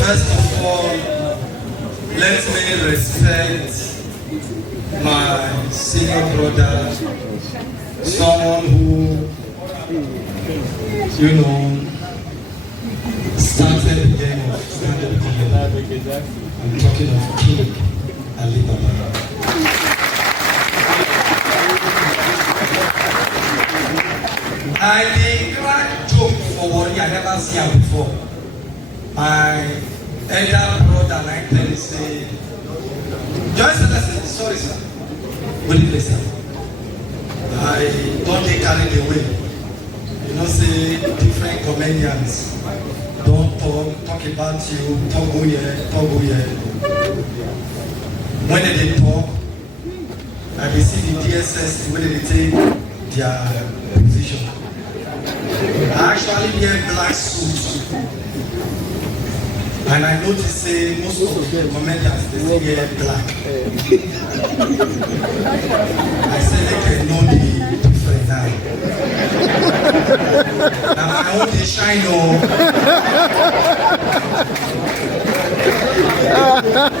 First of all, let me respect my senior brother, someone who, started the game of stand-up comedy. I'm talking of King Ali Baba. I did crack joke for what I never seen before. My elder brother like me say, just listen, sorry sir, will you listen? I don't get carried away. Say different comedians don't talk about you, talk here. When they talk, I will see the DSS when they take their position. I actually wear black suits. And I notice most of the comedians they say wear black. I say they can know the difference now. Now my own they shine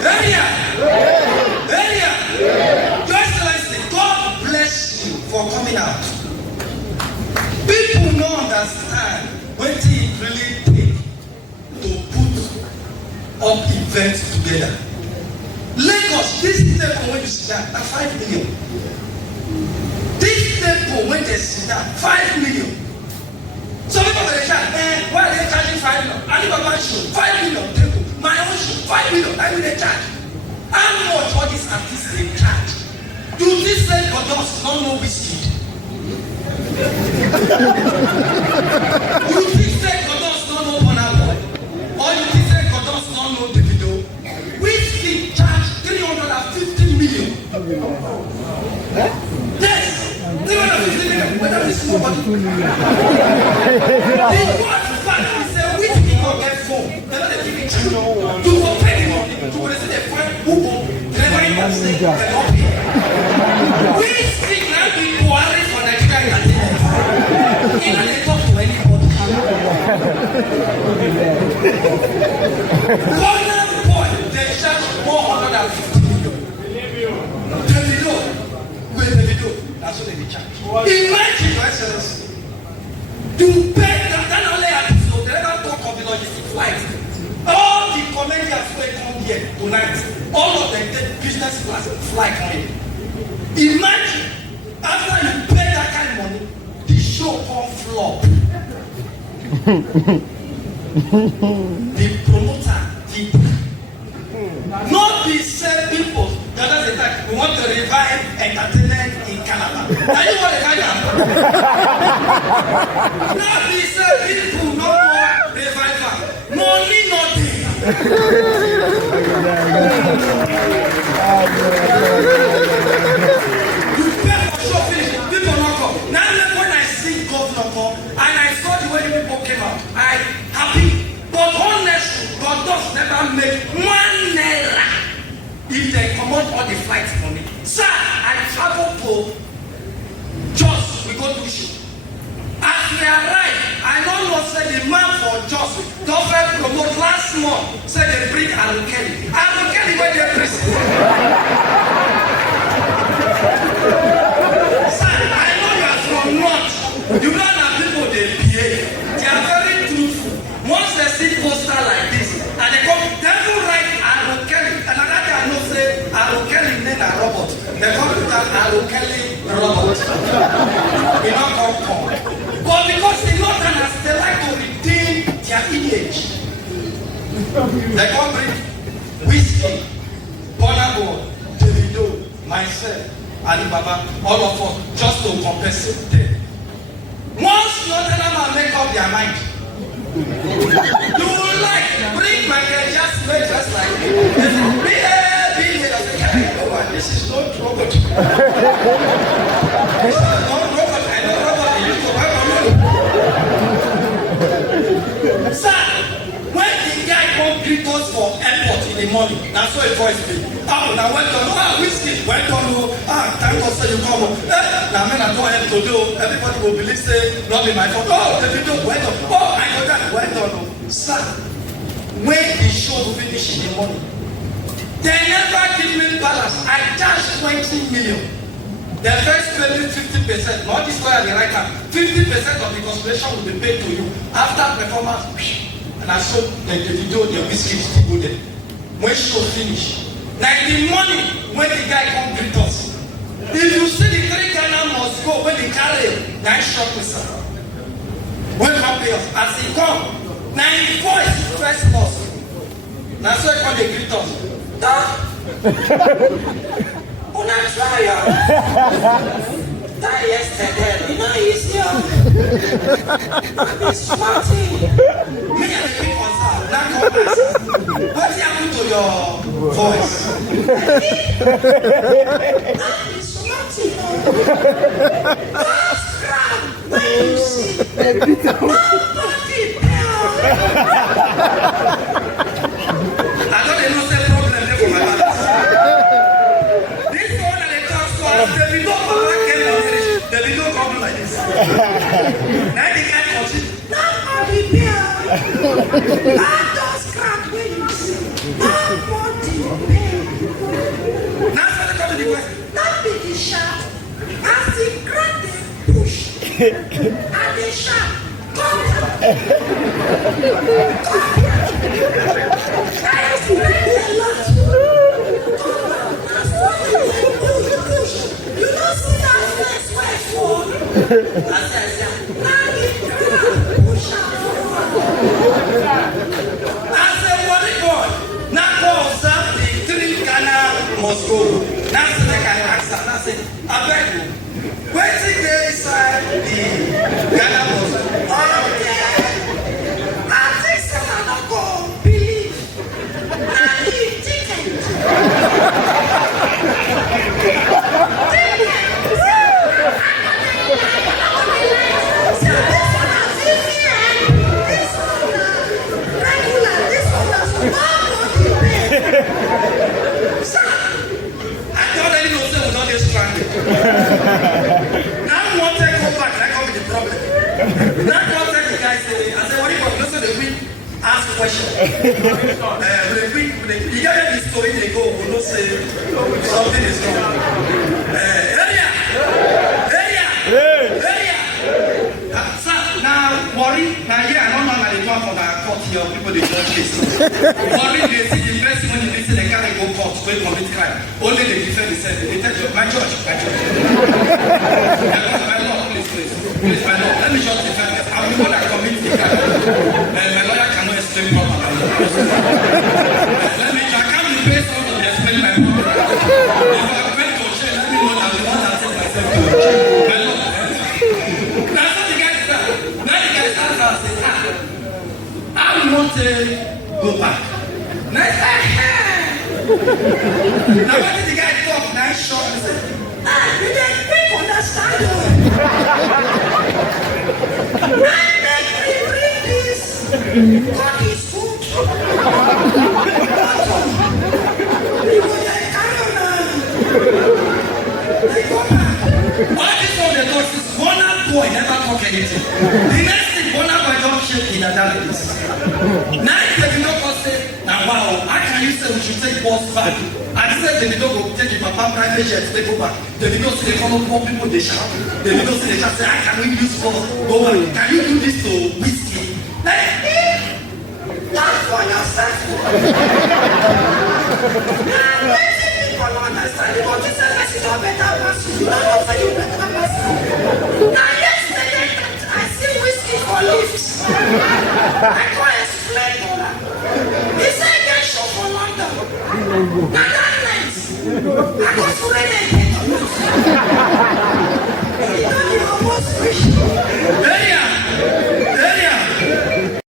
Area! Just listen, God bless you for coming out. People don't understand what it really takes to put up events together. Lagos, this temple when you sit down, that's 5 million. This temple when they sit down, 5 million. Some people will charge, why are they charging 5 million? Alibaba show, 5 million temple. My own show, 5 million. I will they charge. How much all these artists they charge? Do this say Godos not know Wizkid? Do this say Godos not know Burnaboy? Or you think say Godos not know Davido? Wizkid charge 350 million. Yes, 350 million. Whether it's nobody. The one fact is say Wizkid will get phone. They're not giving you. You will pay the money. You will see the friend who will never even say they're not paying. Wizkid now be worried for Nigeria. He don't talk to anybody. Burnaboy, they charge 450 million. Davido, that's what they charge. Imagine, Your Excellency, to pay that only episode, they never talk of the logistic flight. All the comedians who come here tonight, all of them take business class flight money. Imagine, after you pay that kind of money, the show come flop. The promoter, not the same people that does the time. We want to revive entertainment in Canada. Now you want to find out? Not the same people, no more revival. Money nothing. You pay for show finish, people not come. Now when I see governor come and I saw the way the people came out, I happy. But honestly, God does never make 1 naira if they command all the flights for me. Sir, I travel to Jos, we go to show. As we arrive, I don't know say the man for Jos, government promote last month, say they bring Aaron Kelly. Aaron Kelly where they prison. Sir, I know you are from North. You know that people they behave. They are very truthful. Once they see poster like this, and they come, they will write Aaron Kelly. And another day I know say Aaron Kelly name a robot. They come to that Aaron Kelly robot. We not come. But because the Northerners, they like to redeem their image. They come bring Wizkid, Burnaboy, Davido, myself, Ali Baba, all of us, just to compensate them. Once Northerners make up their mind, you will like bring Michael just make us like me. Be here. This is not robot. This is not robot. I know robot. You need to buy one. Sir, when the guy come greet us for airport in the morning, that's what he voice me. Oh, now welcome. Wizkid, welcome. Thank God say you come. Now men are going to do. Everybody will believe say not be my fault. Oh, the video welcome. Oh, I know that welcome. show finish in the morning. They never give me balance. I charge 20 million. The first payment 50%, not this way at the right time. 50% of the consideration will be paid to you after performance. And I saw the video, the Wizkid still go there. When show finish. Now in the morning, when the guy come greet us, if you see the 3 Ghana must go when they carry him, now shot me sir. When come pay us, as he come, now in voice first loss. Now so he come they greet us. Una try that yesterday, you know easier. I'm smarting. Me and the people now come what happened to your voice? I'm smarting. Last crap, when you see nobody I don't even say problem there for my balance. This one and the chance to ask Davido Davido come like this. Now they can't continue. Nobody there. I just can't wait to see. Nobody there. Now for the come to the west. Not be the sharp. As the grab they push. And the sharp. Come here. That is really a lot. You don't see that face where for. I said, now the crowd push out. I said, what the boy? Now go observe the 3 Ghana must go. Now see the guy answer. Now say, I beg you. Waiting there inside the Ghana must go. Okay. I think someone not go believe. Now he ticket. Now one take go back, that come with the problem. Now one take the guy say, I say, what do you want? Listen, the week ask question. The week, you get the story, they go, we don't say something is wrong. Area! Sir, now worry, now yeah, I don't know how they come from our court here, people they don't case. Worry, they see the first when you visit the carry go court, go commit crime. Only they defend themselves, they tell you, my judge. My law, please, my law, let me just defend this. I'm the one that commit the crime. My lawyer cannot explain properly. Let me, I can't be based on to explain my problem. If I'm going to share, let me know that the one that takes myself to my law. That's what the guy said. Now the guy stands and says, how you want to go back? Now I say, now when did the guy talk? Nice shot and said, you didn't quick understand. I make me read this. God is good. What is all the thoughts is Burnaboy never talk anything. The next thing Burnaboy don't shake in the damages. Now if they do not say, now wow, how can you say we should take boss back? I said they don't go take your papa private jet to go back. They don't say they follow poor people they shout. They don't say they just say, how can we use force? Go back. Can you do this to Wizkid? Like, that's for yourself. People don't understand it, but this is a better person. You don't know you better person. Now yesterday, I see Wizkid for lifts. I can't explain all that. He said get shot for London. Now